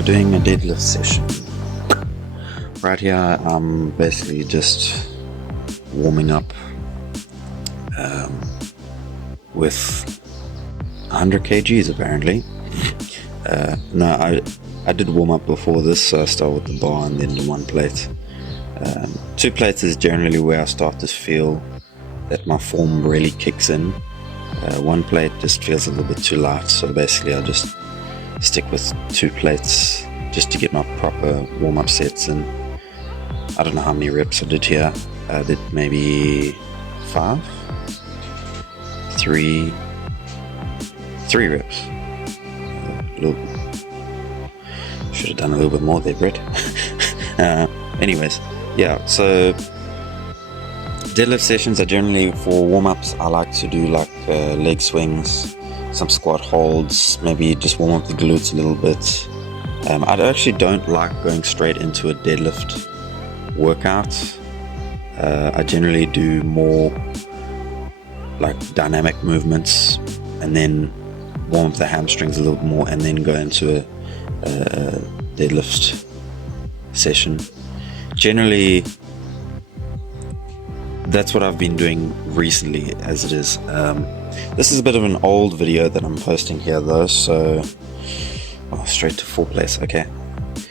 we're doing a deadlift session. Right here, I'm basically just warming up with 100 kgs apparently. No, I did warm up before this, so I start with the bar and then the one plate. 2 plates is generally where I start to feel that my form really kicks in. 1 plate just feels a little bit too light, so basically I just stick with 2 plates just to get my proper warm-up sets in. I don't know how many reps I did here. I did maybe 5? 3 reps. Should have done a little bit more there, Brett. Anyways, yeah, so deadlift sessions are generally for warm-ups. I like to do like leg swings, some squat holds, maybe just warm up the glutes a little bit. I actually don't like going straight into a deadlift workout. I generally do more like dynamic movements and then warm up the hamstrings a little bit more and then go into a deadlift session. Generally, that's what I've been doing recently as it is. This is a bit of an old video that I'm posting here though, so straight to 4 plates. Okay,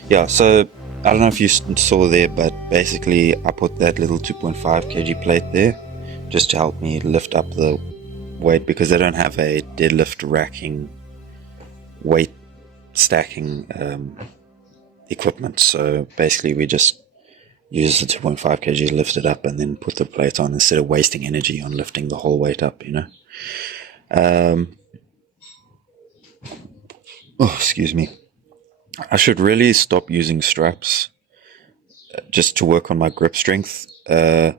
yeah, so I don't know if you saw there, but basically I put that little 2.5 kg plate there just to help me lift up the weight, because they don't have a deadlift racking weight stacking equipment. So basically we just use the 2.5 kg, lift it up, and then put the plate on instead of wasting energy on lifting the whole weight up, you know. Excuse me. I should really stop using straps just to work on my grip strength. I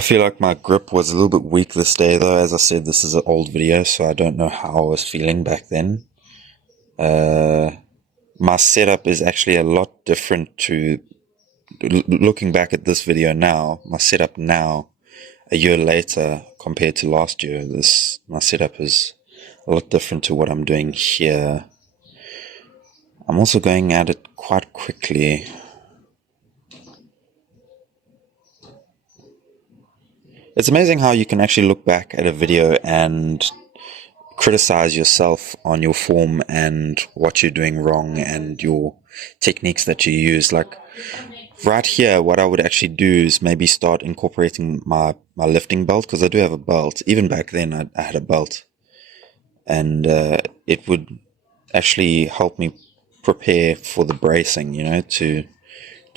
feel like my grip was a little bit weak this day though. As I said, this is an old video, so I don't know how I was feeling back then. My setup is actually a lot different to looking back at this video now. My setup now, a year later compared to last year, my setup is a lot different to what I'm doing here. I'm also going at it quite quickly. It's amazing how you can actually look back at a video and criticize yourself on your form and what you're doing wrong and your techniques that you use. Like right here, what I would actually do is maybe start incorporating my lifting belt, because I do have a belt. Even back then I had a belt, and it would actually help me prepare for the bracing, you know, to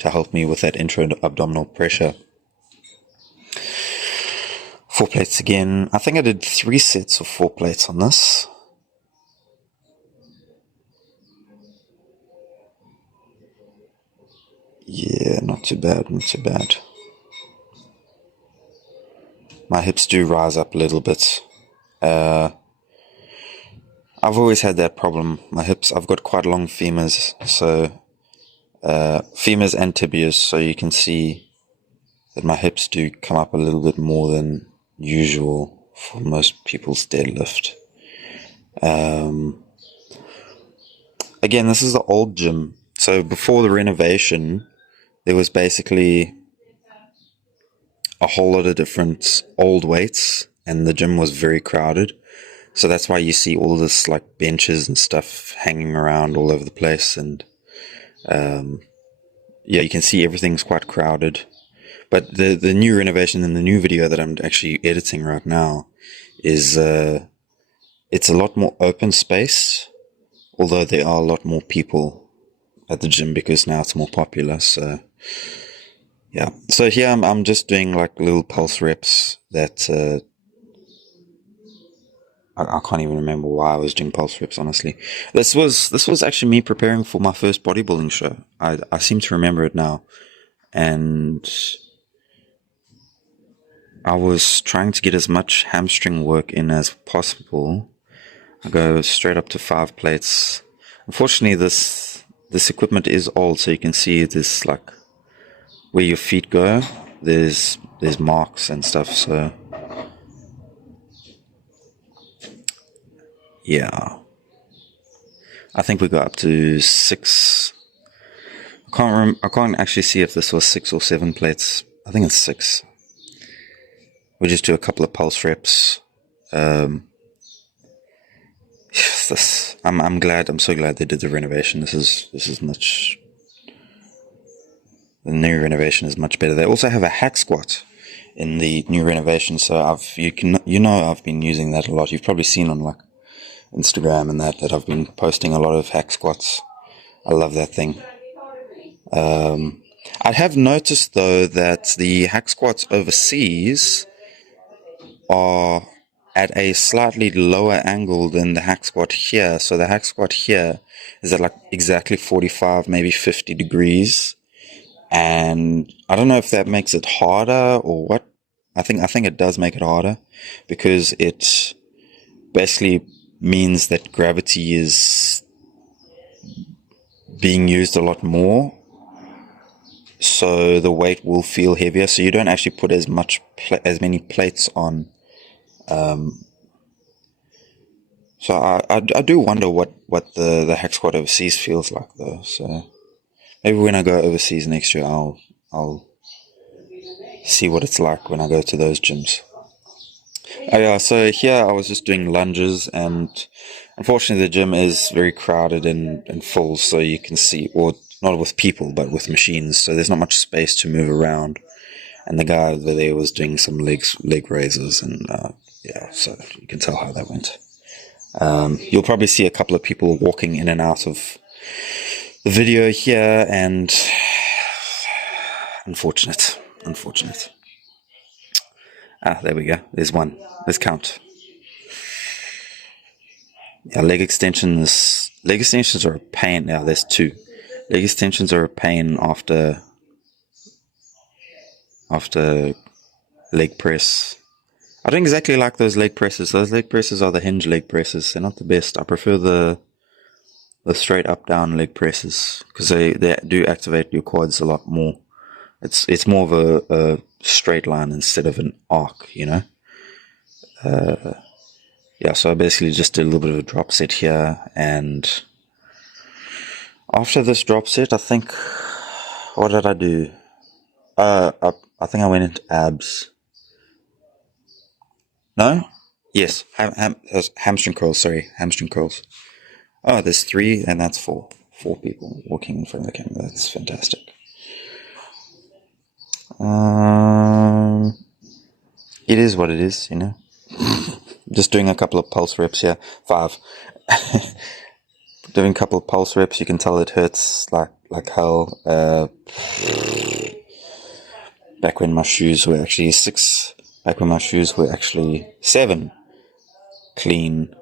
help me with that intra-abdominal pressure. 4 plates again. I think I did 3 sets of 4 plates on this. Yeah, not too bad, not too bad. My hips do rise up a little bit. I've always had that problem. My hips, I've got quite long femurs, so femurs and tibias, so you can see that my hips do come up a little bit more than usual for most people's deadlift. Again, this is the old gym. So before the renovation, there was basically a whole lot of different old weights, and the gym was very crowded. So that's why you see all this like benches and stuff hanging around all over the place, and yeah, you can see everything's quite crowded. But the new renovation in the new video that I'm actually editing right now is it's a lot more open space, although there are a lot more people at the gym because now it's more popular. So yeah, so here I'm just doing like little pulse reps that I can't even remember why I was doing pulse reps, honestly. This was actually me preparing for my first bodybuilding show. I seem to remember it now. And I was trying to get as much hamstring work in as possible. I go straight up to 5 plates. Unfortunately, this equipment is old, so you can see this, like, where your feet go, there's marks and stuff, so yeah. I think we got up to 6. I can't actually see if this was 6 or 7 plates. I think it's 6. We just do a couple of pulse reps. I'm so glad they did the renovation. This is much. The new renovation is much better. They also have a hack squat in the new renovation, so I've been using that a lot. You've probably seen on like Instagram and that I've been posting a lot of hack squats. I love that thing. I have noticed though that the hack squats overseas are at a slightly lower angle than the hack squat here. So the hack squat here is at like exactly 45, maybe 50 degrees. And I don't know if that makes it harder or what. I think it does make it harder because it basically means that gravity is being used a lot more. So the weight will feel heavier. So you don't actually put as many plates on. So I do wonder what the hack squat overseas feels like though. So maybe when I go overseas next year, I'll see what it's like when I go to those gyms. Oh yeah, so here I was just doing lunges, and unfortunately the gym is very crowded and full, so you can see, or not with people, but with machines, so there's not much space to move around. And the guy over there was doing some leg raises, and yeah, so you can tell how that went. You'll probably see a couple of people walking in and out of the video here, and unfortunate. There we go. There's one. Let's count. Yeah, leg extensions are a pain. Now there's 2. Leg extensions are a pain after leg press. I don't exactly like those leg presses. Those leg presses are the hinge leg presses. They're not the best. I prefer the straight up down leg presses because they do activate your quads a lot more. It's more of a straight line instead of an arc, you know. Yeah, so I basically just did a little bit of a drop set here, and after this drop set, I think, what did I do? I think I went into abs. No? Yes, hamstring curls. Sorry, hamstring curls. Oh, there's 3, and that's 4. 4 people walking in front of the camera. That's fantastic. It is what it is, you know. Just doing a couple of pulse reps here. 5. Doing a couple of pulse reps. You can tell it hurts like hell. Back when my shoes were actually 6. Back when my shoes were actually 7. Clean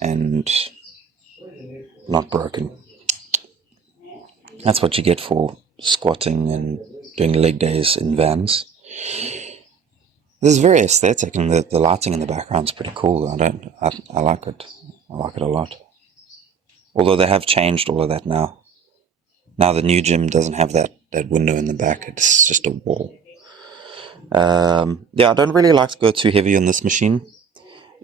and not broken. That's what you get for squatting and doing leg days in Vans. This is very aesthetic, and the lighting in the background is pretty cool. I like it. I like it a lot. Although they have changed all of that now. Now the new gym doesn't have that window in the back. It's just a wall. Yeah, I don't really like to go too heavy on this machine.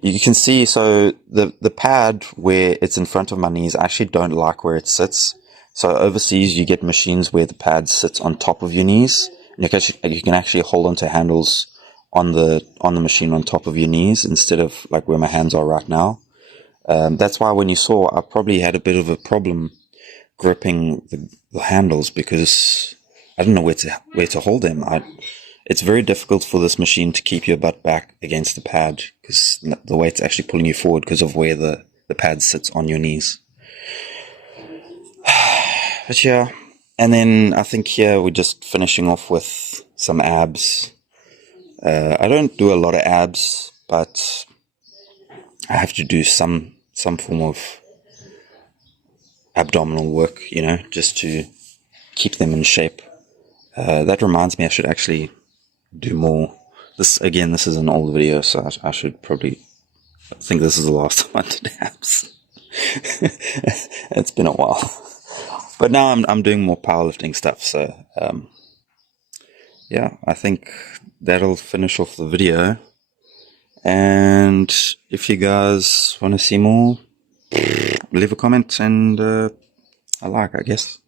You can see, so the pad where it's in front of my knees, I actually don't like where it sits. So overseas, you get machines where the pad sits on top of your knees. And you can actually hold onto handles on the machine on top of your knees instead of like where my hands are right now. That's why when you saw, I probably had a bit of a problem gripping the handles because I don't know where to hold them. It's very difficult for this machine to keep your butt back against the pad because the weight's actually pulling you forward because of where the pad sits on your knees. But yeah, and then I think here we're just finishing off with some abs. I don't do a lot of abs, but I have to do some form of abdominal work, you know, just to keep them in shape. That reminds me, I should actually do more. This is an old video, so I should probably, I think this is the last time I did abs. It's been a while. But now I'm doing more powerlifting stuff, so yeah, I think that'll finish off the video. And if you guys want to see more, leave a comment and a like, I guess.